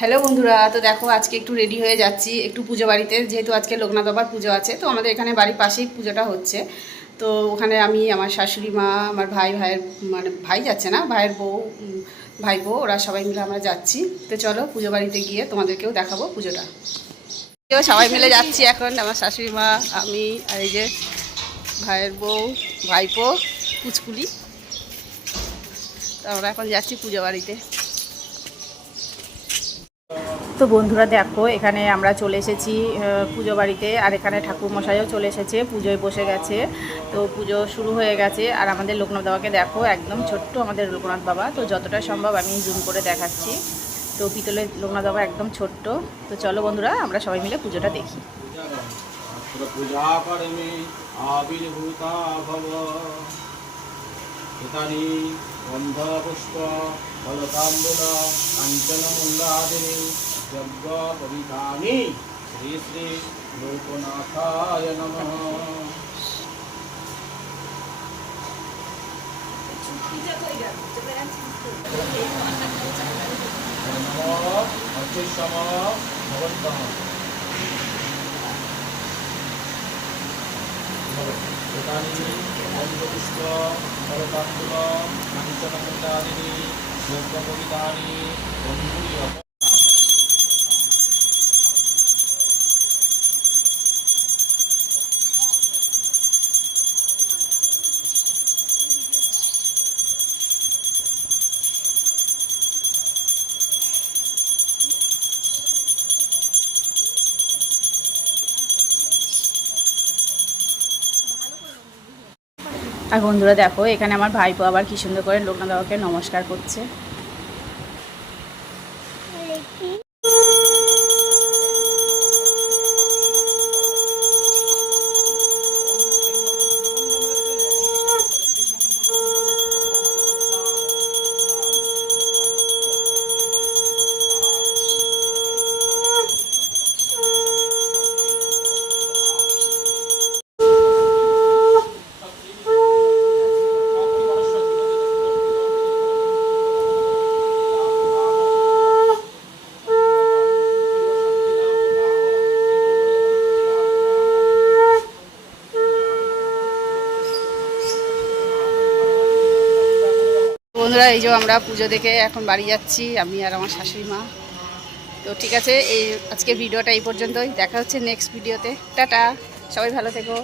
Hello বন্ধুরা, তো দেখো আজকে একটু রেডি হয়ে যাচ্ছি একটু পুজো বাড়িতে। যেহেতু আজকে লোকনাথ বাবার পুজো আছে, তো আমাদের এখানে বাড়ির পাশেই পুজোটা হচ্ছে। তো ওখানে আমি, আমার শাশুড়ি মা, আমার ভাই, ভাইয়ের মানে ভাই যাচ্ছে না, ভাইয়ের বউ ভাই ভাইপো ওরা সবাই মিলে আমরা যাচ্ছি। তো চলো পুজো বাড়িতে গিয়ে তোমাদেরকেও দেখাবো পুজোটা। সবাই মিলে যাচ্ছি এখন, আমার শাশুড়ি মা, আমি, আর এই যে ভাইয়ের বউ, ভাইপো, পুচকুলি। তো আমরা এখন যাচ্ছি পুজো বাড়িতে। তো বন্ধুরা দেখো, এখানে আমরা চলে এসেছি পুজো বাড়িতে, আর এখানে ঠাকুরমশাইও চলে এসেছে, পুজোয় বসে গেছে। তো পুজো শুরু হয়ে গেছে, আর আমাদের লোকনাথ বাবাকে দেখো, একদম ছোট্ট আমাদের লোকনাথ বাবা। তো যতটা সম্ভব আমি জুম করে দেখাচ্ছি। তো পিতলের লোকনাথ বাবা একদম ছোট্ট। তো চলো বন্ধুরা, আমরা সবাই মিলে পুজোটা দেখি। পুষ্প ফলতাম্বুল কাঞ্চনমুন্দাদিনী आविर्भूता भव एतानि गन्धपुष्प फलताम्बूल काञ्चनमूलादिनि यज्ञपवितानि श्री श्री लोकनाथाय नमः नमो अर्चिषम भवन्तः एतानि गन्धपुष्प फलताम्बूल काञ्चनमूलादिनि यज्ञपवितानि बन्धूय আর বন্ধুরা দেখো এখানে আমার ভাইপো আবার কি সুন্দর করে লোকনাথ বাবাকে নমস্কার করছে। বন্ধুরা, এই যে আমরা পুজো দেখে এখন বাড়ি যাচ্ছি, আমি আর আমার শাশুড়ি মা। তো ঠিক আছে, এই আজকে ভিডিওটা এই পর্যন্তই। দেখা হচ্ছে নেক্সট ভিডিওতে টাটা! সবাই ভালো থেকো।